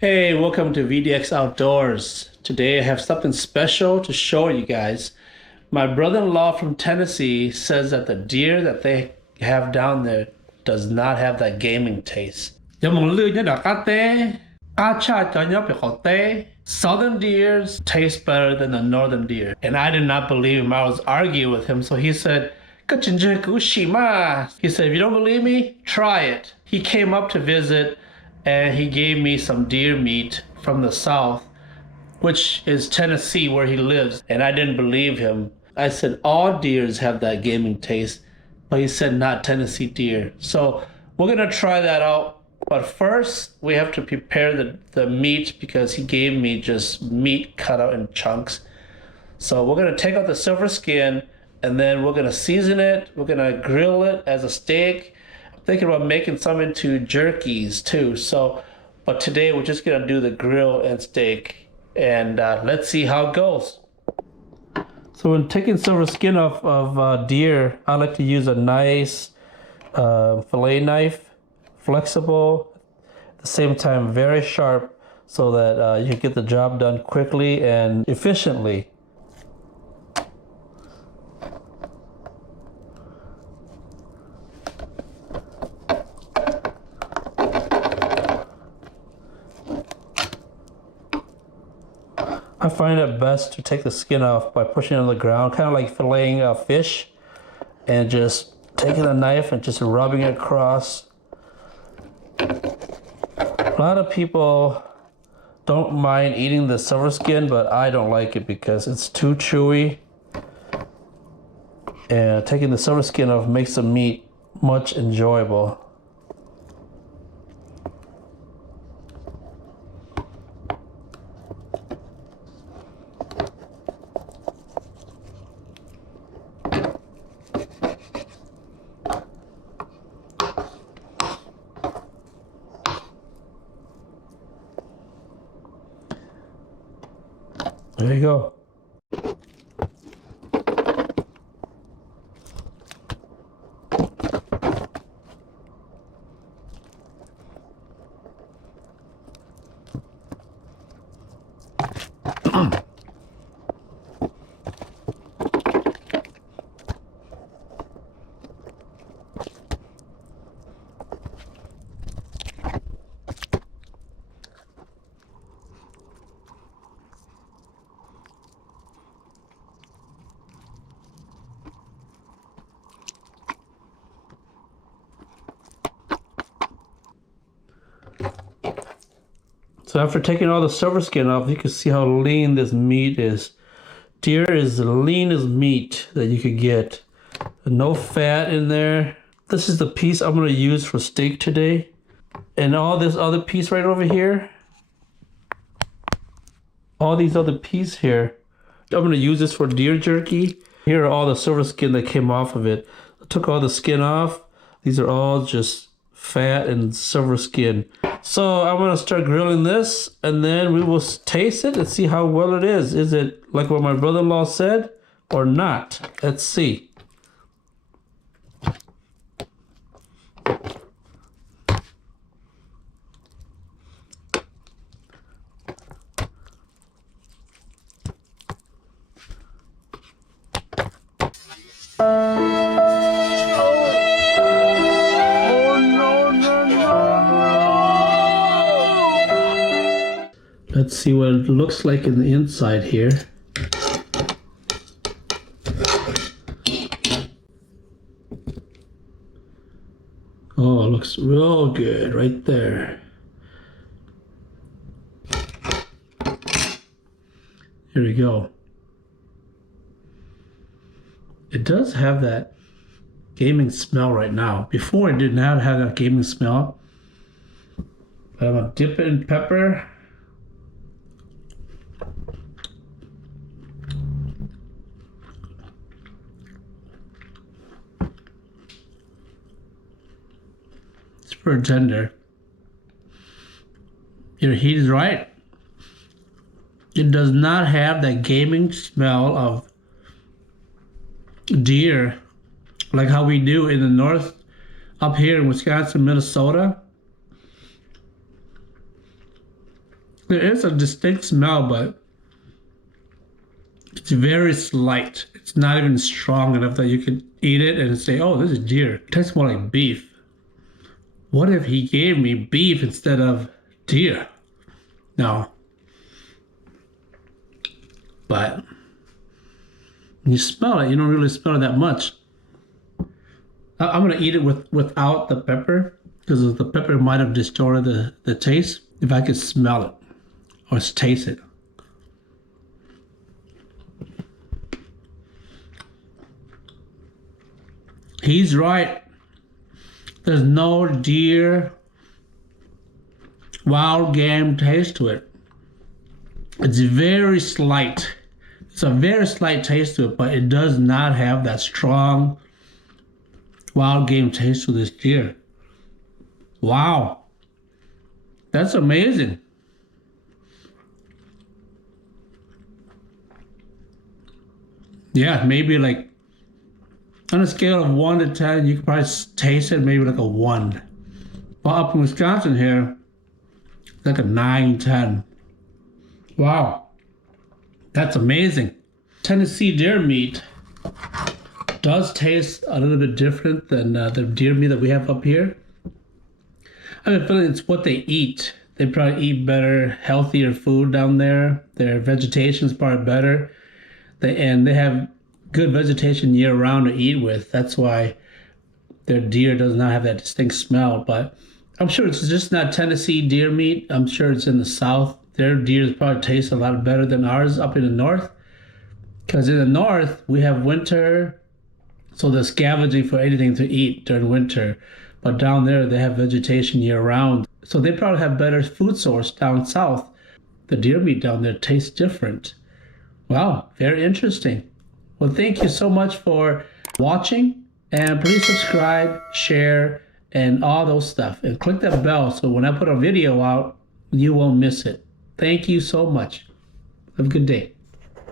Hey, welcome to VDX Outdoors. Today I have something special to show you guys. My brother-in-law from Tennessee says that the deer that they have down there does not have that gaming taste. Southern deers taste better than the northern deer. And I did not believe him. I was arguing with him. So he said, he said, if you don't believe me, try it. He came up to visit and he gave me some deer meat from the south, which is Tennessee where he lives. And I didn't believe him. I said, all deers have that gaming taste. But he said, not Tennessee deer. So we're going to try that out. But first, we have to prepare the meat because he gave me just meat cut out in chunks. So we're going to take out the silver skin and then we're going to season it. We're going to grill it as a steak. I'm thinking about making some into jerkies too. So, but today we're just going to do the grill and steak and let's see how it goes. So when taking silver skin off of deer, I like to use a nice fillet knife. Flexible, at the same time very sharp, so that you get the job done quickly and efficiently. I find it best to take the skin off by pushing it on the ground, kind of like filleting a fish, and just taking a knife and just rubbing it across. A lot of people don't mind eating the silver skin, but I don't like it because it's too chewy. And taking the silver skin off makes the meat much enjoyable. There you go. So after taking all the silver skin off, you can see how lean this meat is. Deer is the leanest meat that you could get. No fat in there. This is the piece I'm going to use for steak today. And all this other piece right over here, all these other pieces here, I'm going to use this for deer jerky. Here are all the silver skin that came off of it. I took all the skin off. These are all just fat and silver skin. So I'm going to start grilling this and then we will taste it and see how well it is. Is it like what my brother-in-law said or not? Let's see. Let's see what it looks like in the inside here. Oh, it looks real good right there. Here we go. It does have that gaming smell right now. Before it did not have that gaming smell. But I'm gonna dip it in pepper. It's pretty tender. He's right. It does not have that gaming smell of deer like how we do in the north up here in Wisconsin, Minnesota. There is a distinct smell, but it's very slight. It's not even strong enough that you could eat it and say, oh, this is deer. It tastes more like beef. What if he gave me beef instead of deer? No. But when you smell it, you don't really smell it that much. I'm going to eat it without the pepper because the pepper might have distorted the taste if I could smell it or taste it. He's right. There's no deer, wild game taste to it. It's very slight. It's a very slight taste to it, but it does not have that strong wild game taste to this deer. Wow. That's amazing. Yeah, maybe like on a scale of 1 to 10, you could probably taste it maybe like a 1. But up in Wisconsin here, it's like a 9, 10. Wow. That's amazing. Tennessee deer meat does taste a little bit different than the deer meat that we have up here. I have a feeling it's what they eat. They probably eat better, healthier food down there. Their vegetation is probably better. They have good vegetation year round to eat with. That's why their deer does not have that distinct smell. But I'm sure it's just not Tennessee deer meat. I'm sure it's in the South. Their deer probably taste a lot better than ours up in the North. Because in the North, we have winter, so they're scavenging for anything to eat during winter. But down there, they have vegetation year round. So they probably have better food source down south. The deer meat down there tastes different. Wow, very interesting. Well, thank you so much for watching. And please subscribe, share, and all those stuff. And click that bell so when I put a video out, you won't miss it. Thank you so much. Have a good day.